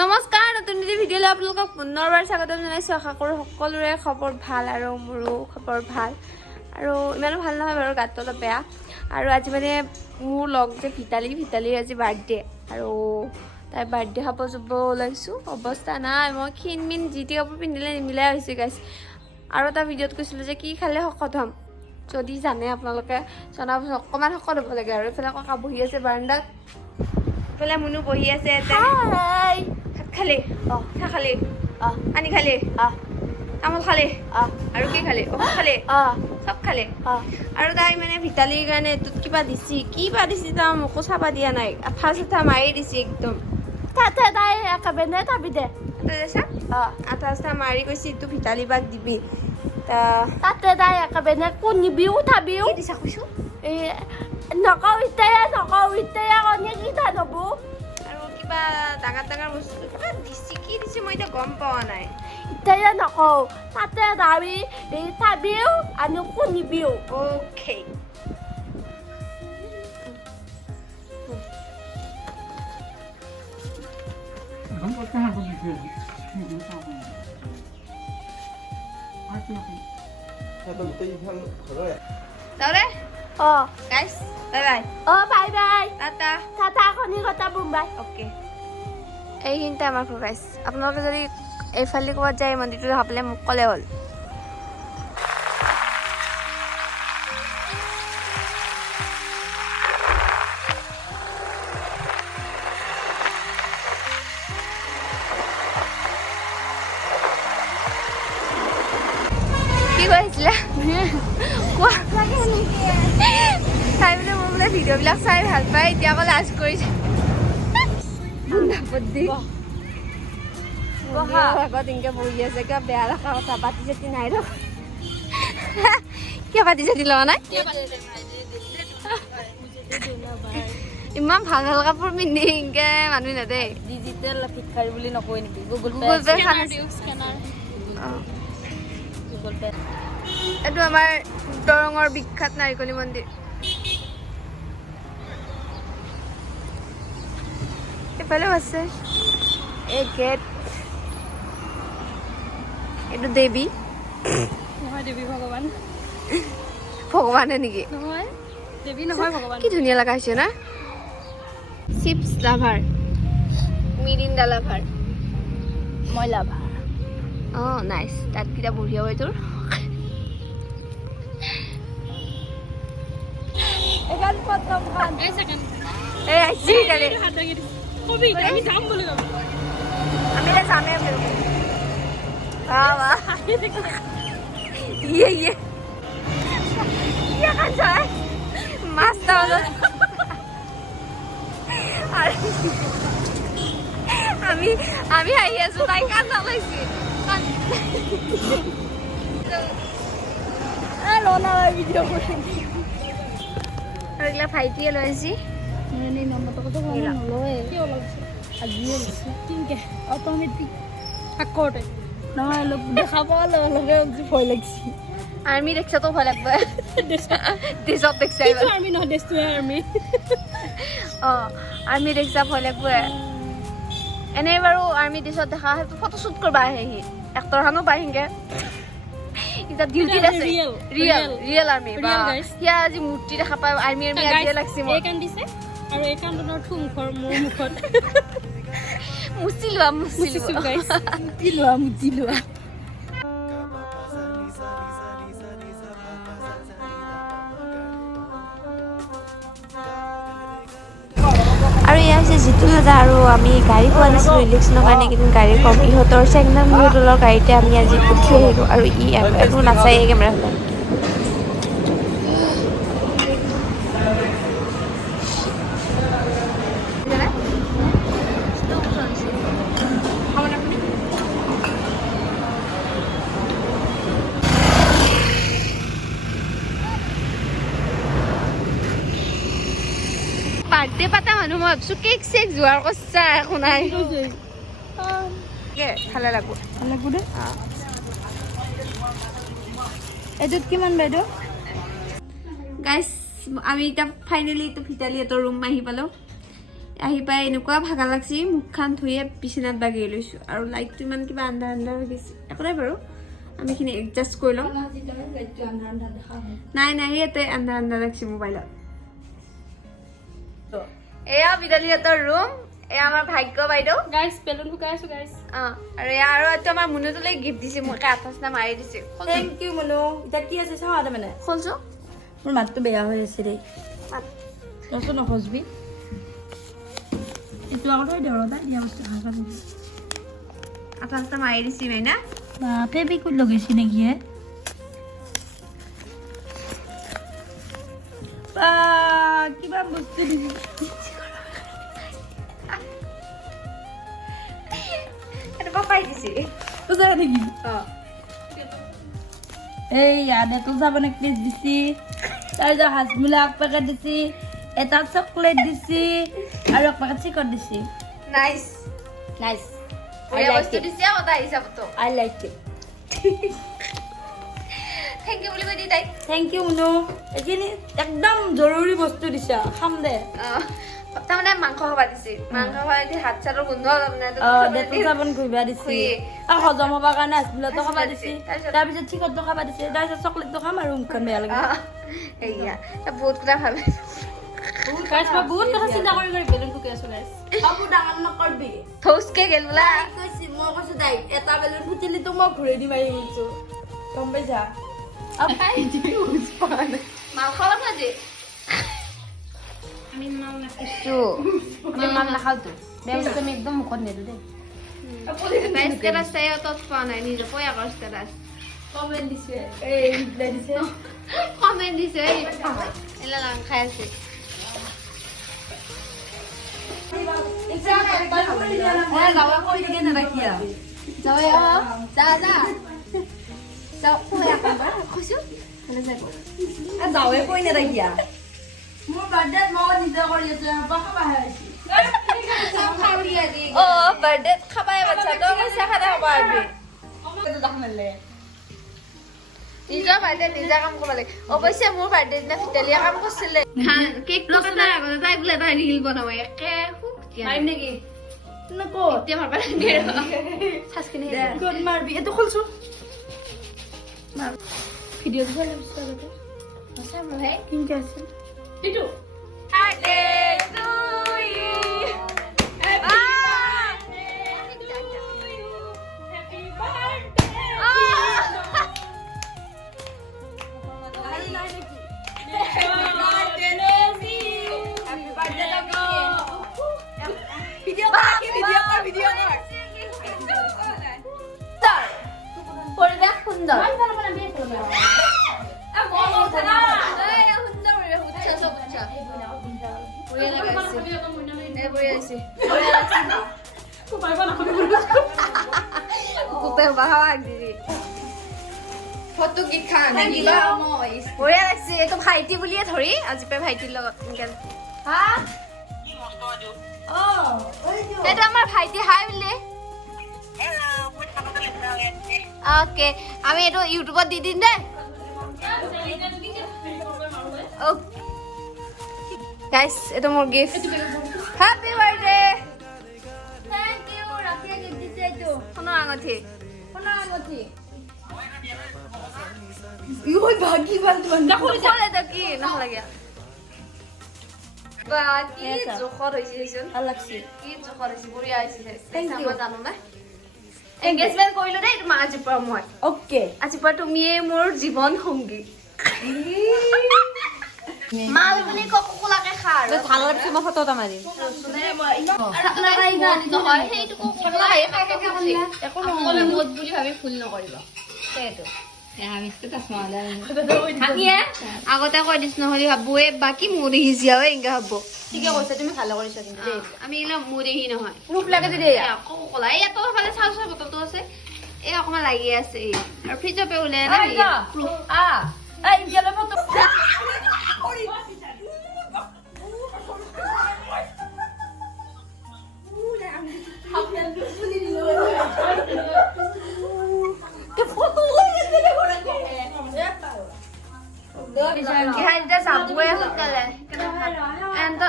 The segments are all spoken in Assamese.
নমস্কাৰ নতুন ভিডিঅ'লৈ আপোনালোকক পুনৰবাৰ স্বাগতম জনাইছোঁ। আশা কৰোঁ সকলোৰে খবৰ ভাল আৰু মোৰো খবৰ ভাল আৰু ইমানো ভাল নহয় বাৰু, গাটো অলপ বেয়া। আৰু আজি মানে মোৰ লগ যে ভিতালীৰ আজি বাৰ্থডে আৰু তাইৰ বাৰ্থডে খাব যাব ওলাইছোঁ। অৱস্থা নাই, মই ক্ষীণ যি টি কাপোৰ পিন্ধিলে নিমিলাই হৈছে গাইছ। আৰু এটা ভিডিঅ'ত কৈছিলোঁ যে কি খালে শকত হ'ম, যদি জানে আপোনালোকে জনাবচোন। অকণমান শকত হ'ব লাগে আৰু। এইফালে ককা বহি আছে বাৰান্দাত, এইফালে মুনু বহি আছে। ভাত খালি? চাহ খালি? পানী খালি? তামোল খালি? আৰু কি খালি? ঔষধ খালি? চব খালি? আৰু তাই মানে ভিতালীৰ কাৰণে এইটোত কিবা দিছি, তাৰ মোকো চাবা দিয়া নাই। আঠা চাঠা মাৰি দিছি একদম। তাতে তাই একেবাৰে তাবি দে আঠা চাঠা মাৰি কৈছি এইটো ভিতালী বাক দিবি। তাতে তাই একেবাৰে কণিবিও উঠাবিও দিছা কৈছো নকওঁ ইটায়া কণী কি ধান হ'ব। আৰু কিবা ডাঙৰ বস্তু কিবা দিছি, কি দিছি মই এতিয়া গম পোৱা নাই। ইটায়া নকওঁ, তাতে দাবি চাবিও আৰু কণিবিও। Okay. Taude? Guys, bye-bye. Bye bye Tata. Tata কণী কটা বোম্বাই। Okay. এইখিনিতে আমাৰ ঘৰ গাইছ। আপোনালোকে যদি এইফালে ক'ৰবাত যায় মন্দিৰটো দেখা পালে মোক ক'লে হ'ল। কি কৈ আছিলা? কোৱা। তাই বোলে মোৰ বোলে ভিডিঅ'বিলাক চাই ভাল পায়, এতিয়া আকৌ লাজ কৰিছে। আগত এনেকে বহি আছে, কিবা বেয়া ৰখা কথা। পাতি চাতি নাই ৰ, কিয় পাতি চাতি লোৱা নাই? ইমান ভাল ভাল কাপোৰ পিন্ধি এনেকে মানুহ নেদেই। ডিজিটেল ভিক্ষাৰী বুলি নকয় নেকি? গুগল পে এইটো আমাৰ দৰঙৰ বিখ্যাত নাৰিকলী মন্দিৰ। এইফালেও আছে এই গেট। এইটো দেৱী নহয়, দেৱী ভগৱান ভগৱানে নেকি? নহয়, দেৱী নহয়, ভগৱান। কি ধুনীয়া লগা হৈছে না। চিপছ লাভাৰ, মিৰিণ্ডা লাভাৰ, মই লাভা। নাইচ। তাত কিটা বঢ়িয়া হয় তোৰ। এখান প্ৰথম খান এই আহিছি তাৰে। কবি আমি যাম বুলি কবি। আমি এতিয়া যামেই বোলো। ইয়ে খাইছা মাছ তাহলে আমি আহি আছো, তাই কান্দা পাইছি। ভিডিও করে আৰু এইগিলা ভাইটিয়ে লৈ আহিছি। ভয় লাগছে। আৰ্মি দেখছাতো ভয় লাগব। দেশত দেখছা আমি নহয়, দেশটোৱে আমি। আৰ্মি দেখছা ভয় লাগব। এনেই বাৰু আৰ্মি দেশত দেখা সেইটো ফটো শ্বুট কৰিব আহে সি। এক্টৰ খানো পাই সেনকে। এতিয়া ডিউটিত আছে। Real army. সিয়া আজি মূৰ্তি দেখা পাই আৰ্মি আজিয়ে লাগছি মোৰ। এই কান দিছে আৰু এই কান্দনৰ ঠুং ঘৰ মোৰ মুখত। মুচি লোৱা গাইছ। মুতি লোৱা। আৰু এয়া হৈছে জিতুল দাদা। আৰু আমি গাড়ী পোৱা নাছিলোঁ ইলেকশ্যনৰ কাৰণে, কিন্তু গাড়ী কম। ইহঁতৰ চেংনাম ইহঁতৰ গাড়ীতে আমি আজি উঠি আহিলোঁ। আৰু ই একো নাচায়ে কেমেৰা হ'লে। বাৰ্থডে পাতা মানুহ মই ভাবছো কেক চেক যোৱাৰ কচ্ছা একো নাই। ভালে লাগব দে। এইটোত কিমান বাইদেউ? গাইছ আমি এতিয়া ফাইনেলি ভিতালীহঁতৰ ৰুম আহি পালোঁ। আহি পাই এনেকুৱা ভাগা লাগছি মুখখন ধুয়ে বিচনাত বাগৰি লৈছোঁ আৰু লাইটটো ইমান কিবা আন্ধাৰ আন্ধাৰ হৈ গৈছে একো নাই বাৰু আমি এইখিনি এডজাষ্ট কৰি ল'ম নাই নাই ইয়াতে আন্ধাৰ আন্ধাৰ লাগছে মোবাইলত এয়া বিদালিহঁতৰ ৰুম এয়া আমাৰ ভাগ্য বাইদেউ গাইছ বেলুন ফুকাই আছো গাইছ আৰু এয়া আৰু এইটো আমাৰ মুনুটোলৈ গিফ্ট দিছে মোকে আঠাচনা মাৰি দিছে থেংক ইউ মনো এতিয়া কি আছে চাওঁ আৰু মানে খুলছো মোৰ মাতটো বেয়া হৈ আছে দেই তইতো নখজবি এইটো আকৌ থৈ দিওঁ ৰ'বা দিয়া বস্তু আঠাচনা মাৰি দিছে মাইনা বা ফেব্ৰিকত লগাইছি নেকি হে বা কিবা বস্তু দিবি এইটো পাপাই দিছে তো যায় নেকি অঁ এই ইয়াতে তো যাব নেকলেছ দিছি তাৰপিছত হাজমোলা এক পেকেট দিছি এটা চকলেট দিছি আৰু এক পেকেট চিকট দিছি নাইস নাইস বঢ়িয়া বস্তু দিছে আকৌ তাই হিচাপতো আই লাইক ইট থেংক ইউ বুলি কৈ দি তাইক থেংক ইউ মুনু এইখিনি একদম জৰুৰী বস্তু দিছা খাম দে তাৰমানে মাংস খাবা দিছে মাংস খাবা দি হাত চালৰ গোন্ধ তাৰমানে দেটো চাবোন ঘুৰিবা দিছি আৰু হজম হ'বৰ কাৰণে হাজমোলাটো খাবা দিছি তাৰপিছত চিকটটো খাবা দিছি তাৰপিছত চকলেটটো খাম আৰু মুখখন বেয়া লাগে এয়া বহুত কথা ভাবে গাইছ মই বহুত কথা চিন্তা কৰি কৰি বেলুন ফুকি আছো গাইছ আবু ডাঙৰ নকৰবি থৌচকে গেল বোলা কৈছি মই কৈছো তাইক এটা বেলুন ফুটিলি তো মই ঘূৰাই দি মাৰি গৈছো গম পাইছা মাংস কথা যে আমি মাল নাখাওতো বেয়া বস্তু আমি একদম মুখত নেদো দেই ষ্টেটাছ চাই তত পোৱা নাই নিজৰ কৈ আকৌ ষ্টেটাছ কমেণ্ট দিছে এই ৰিপ্লাই দিছে কমেণ্ট দিছে এলা লাং খাই আছে গাঁৱৰ কৈ দিয়ে নাৰাখিয়া যাওঁৱে যা যা যাওঁ শুই আকৌ কৈছোঁ গাঁৱে কৈ নাৰাখিয়া মোৰ বাৰ্থডেত মই নিজে কৰি আছো খাবাহে বাৰ্থডে খাবাই বাচ্চা তই কৈছা খানা খাবা আজি নিজৰ বাৰ্থডে নিজে কাম কৰিব লাগে অৱশ্যে মোৰ বাৰ্থডে দিনা ফিটালিয়া কাম কৰিছিলে কেক কটাৰ আগতে তাই বোলে এটা ৰিল বনাব একে নেকি ক'ত এতিয়া ভাবা লাগে চাচখিনি ক'ত মাৰবি এইটো খুলছো ভিডিঅ'টো চাই লৈছো আগতে কেনেকে আছিল এইটো পৰিৱেশ সুন্দৰ ফটো কি খান বঢ়িয়া লাগছে এইটো ভাইটি বুলিয়ে ধৰি আজি পাই ভাইটিৰ লগত এইটো আমাৰ ভাইটি হাই বুলি অকে আমি এইটো ইউটিউবত দি দিম দে গাইস এইটো মোৰ gift happy birthday thank you ৰাখিয়া গিফট দিছে এইটো সোণৰ আঙঠি সোণৰ আঙঠি ইউ ভাগি ভাল বন্ধ কৰিছে এটা কি নালাগে বা কি জোখৰ হৈছে এইচোন ভাল লাগছে কি জোখৰ হৈছে বঢ়িয়া হৈছে Thank you. মই জানো না এংগেজমেন্ট কৰিলো দেই তোমাৰ আজিৰ পৰা মই ওকে আজিৰ পৰা তুমিয়ে মোৰ জীৱন সংগী মাল বুলি কোলাকে খা আৰু ভাল লাগছে মই ফটো এটা মাৰিম আগতে কৈ দিছ নহলে ভাবো এ বাকী মোৰ দেখিছি আৰু এনেকে ভাবো ঠিকে কৈছা তুমি ভালে কৰিছা কিন্তু দেই আমি এইবিলাক মোৰ দেখি নহয় ৰূপ লাগে দেই কলা ইয়াতো ফালে চাউ চাউ বটলটো আছে এই অকমান লাগি আছে এই আৰু ফ্ৰিজৰ পৰা ওলাই ইণ্ডিয়ালৈ ফটো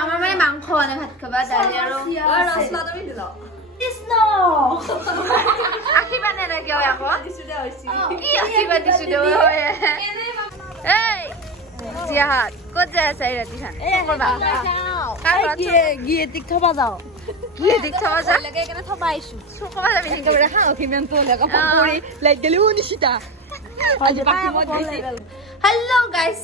আমাৰ মানে মাংস খোৱা নাই ভাত খাবা দালি আৰু কৃষ্ণ আশীৰ্বাদ নাই কিয় আকৌ কি আশীৰ্বাদ দিছো দে এই জিয়াহাত ক'ত যাই আছা এই ৰাতিখন কৰবা কাৰ ঘৰত গিয়েটিক থবা যাওঁ কি দিক চাবা যা এখানে থবা আইছো চুৰ কৰবা যাবি নেকি লাইট গেলি নিশিতা হেল্ল' গাইছ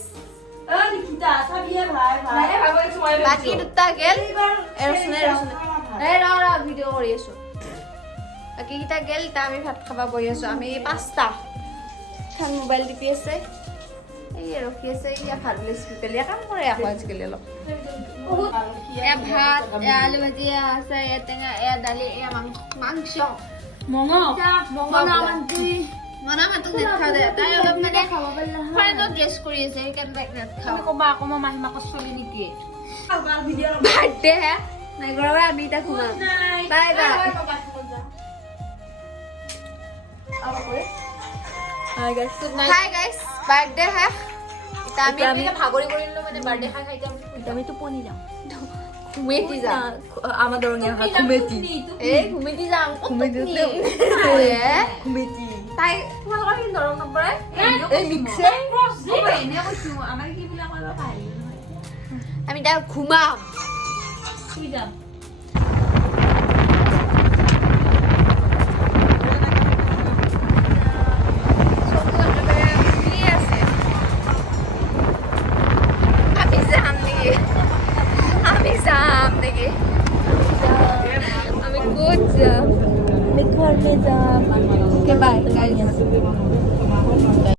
বাকী দুটা গেল এৰচনে এই ৰ ভিডিঅ' কৰি আছো বাকী কেইটা গেল এতিয়া আমি ভাত খাবা বহি আছো আমি পাঁচটা খান মোবাইল টিপি আছে এই ৰখি আছে এয়া ভাত বুলি স্পেচিয়েলি কাম কৰে আকৌ আজিকালি অলপ এয়া ভাত এয়া আলু ভাজি এয়া আছে এয়া টেঙা এয়া দালি এয়া মাংস মনা মানটো দেখা দে তাই অলপ মানে ফ্ৰেণ্ডত ড্ৰেছ কৰি আছে সেইকাৰণে তাইক নাখাওঁ কবা আকৌ মই মাহী মাকক চলি নিদিয়ে বাৰ্থডে হে নাই কৰা আমি এতিয়া ঘুমাম bye bye hi guys birthday হে এতিয়া আমি ভাগৰি কৰিলো মানে বাৰ্থডে খাই খাই আমি টোপনি যাওঁ ঘুমেটি যাম আমাৰ দৰঙীয়া ঘুমেটি এই ঘুমেটি যাম ঘুমেটি তাই তোমালোকৰ কি দৰং নপৰে এই মিক্সাৰ আমি তাই ঘুমাম শুই যাম আমি ক'ত যাম আমি ঘৰ মে যাম বাই